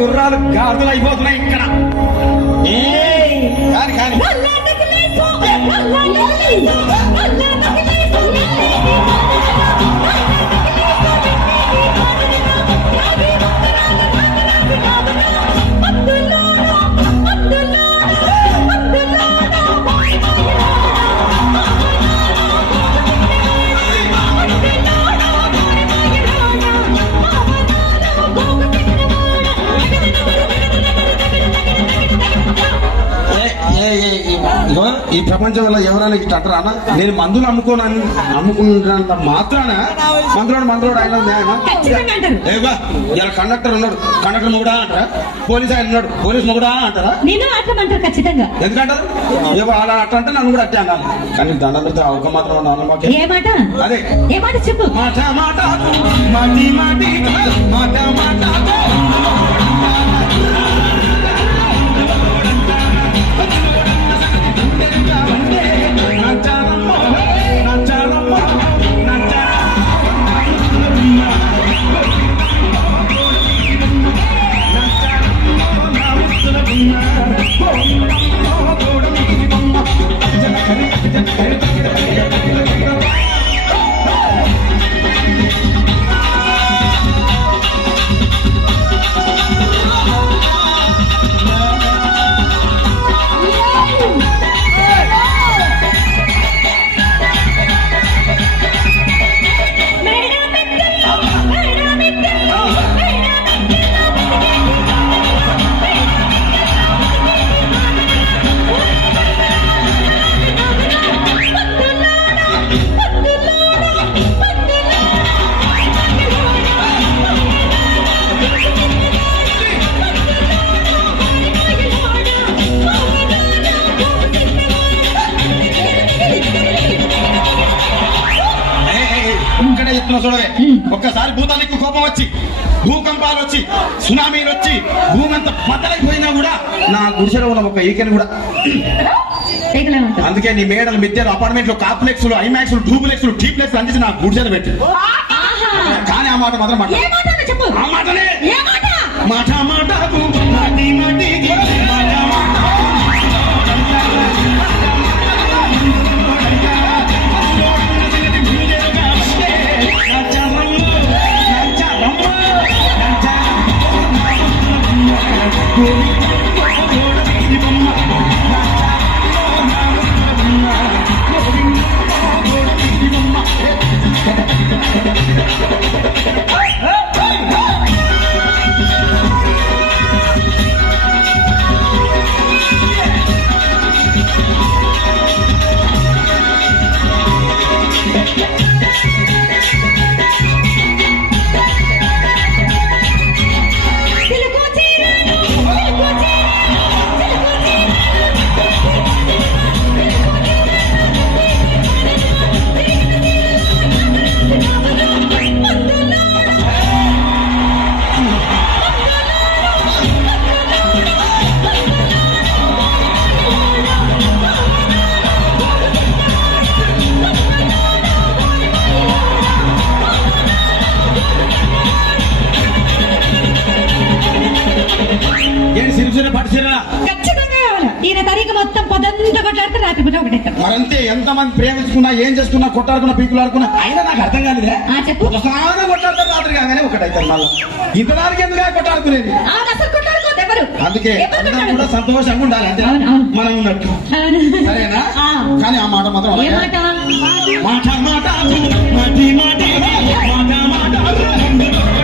గుర్రాలు గాడులు అయిపోతున్నాయి ఇక్కడ. కానీ కానీ ఈ ప్రపంచంలో ఎవరైనా ఇట్లా అంటారా అన్న? నేను మందులు అమ్ముకున్నంత మాత్రాన మందులోడు ఆయన ఏవా ఇలా కండక్టర్ ఉన్నాడు, కండక్టర్ మొగుడా అంటారా? పోలీస్ ఆయన ఉన్నాడు, పోలీస్ మొగుడా అంటారా? ఖచ్చితంగా ఎందుకంటారు? ఏవో అలా అట్లా అంటే నన్ను కూడా అట్టే అన్నాను. కానీ దండం పెడితే ఒక మాత్రం అదే ఏ మాట చెప్పు. మాట మాట మాటి మాటి మాట మాట చూడవే. ఒక్కసారి భూతానికి కోపం వచ్చి, భూకంపాలు వచ్చి, సునామీలు వచ్చి, భూమి అంతా బద్దలైపోయినా కూడా నా గుడిసెలో ఉన్న ఒక ఈకెన్ కూడా. అందుకే నీ మేడలు, మిద్దెలు, అపార్ట్మెంట్లు, కాంప్లెక్స్లు, ఐమాక్స్లు, డూప్లెక్స్లు, టీప్లెక్స్లు అందించి నా గుడిసెలు పెట్టి. కానీ ఆ మాట మాత్రం ఆ మాటనే మాట మాట మరంతే. ఎంతమంది ప్రేమించుకున్నా, ఏం చేసుకున్నా, కొట్టాడుకున్నా, పీకులాడుకున్నా, అయినా నాకు అర్థం కాలేదే. ఒకసారి కొట్టాడుతారు, రాత్రి కాగానే ఒకటైతారు. మళ్ళీ ఇంతదానికి ఎందుకు కొట్టాడుకునేది? అందుకే కూడా సంతోషంగా ఉండాలి, అంతే మనం ఉన్నట్టు. సరేనా? కానీ ఆ మాట మాత్రం మాట మాట మాట మాట మాట